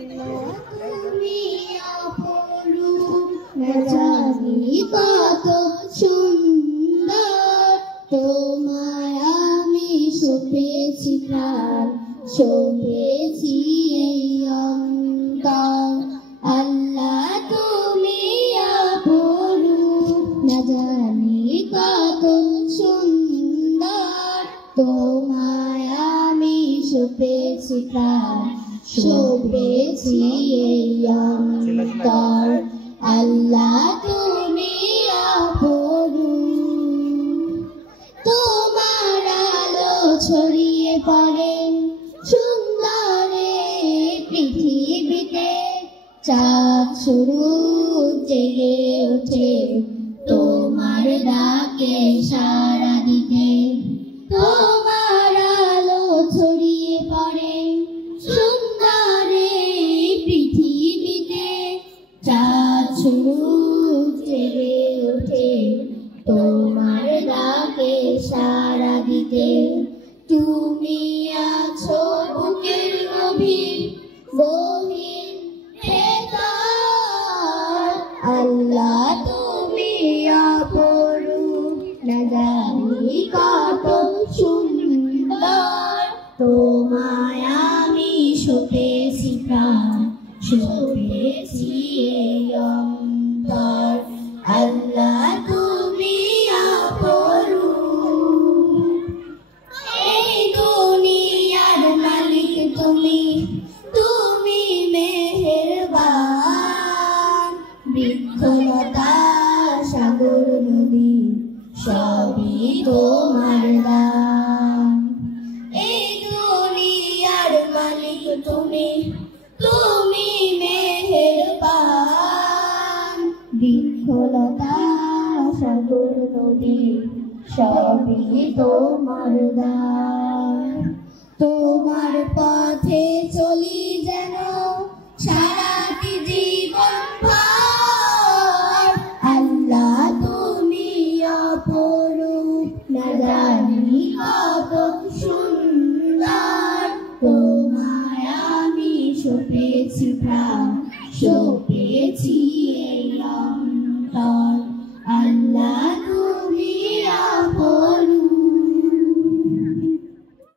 তুমি অপরূপ না জানি কত সুন্দর, তোমায় আমি সপেছি প্রাণ, সপেছি এই অন্তর। আল্লাহ তুমি অপরূপ না জানি কত সুন্দর, তোমায় আমি সপেছি প্রাণ, সপেছি এই অন্তর। আল্লাহ তুমি অপরূপ, তোমার আলো ছড়িয়ে পড়ে সুন্দরে পৃথিবীতে, চাঁদ শুরু জেগে ওঠে তোমার ডাকে সাড়া দিতে। তোমার আলো ছড়িয়ে পড়ে সুন্দরে পৃথিবীতে, চাঁদ শুরু জেগে ওঠে তোমার ডাকে সাড়া দিতে। তুমি আছো বুকের গভীর গহীন ভেতর, আল্লাহ তুমি অপরূপ না জানি কত সুন্দর, তোমায় আমি সপেছি প্রাণ, সপেছি এই অন্তর। আল্লাহ তুমি অপরূপ, এই দুনিয়ার মালিক তুমি, তুমি মেহেরবান। বৃক্ষলতা সাগর নদী সবই তোমার দান। এই দুনিয়ার মালিক তুমি, তুমি মেহেরবান। বৃক্ষলতা সাগর নদী সবই তোমার দান। তোমার পথে চলি যেন সারাটি জীবন ভর, আল্লাহ তুমি অপরূপ না জানি কত সুন্দর, তোমায় আমি সপেছি প্রাণ, সপেছি এই অন্তর। আল্লাহ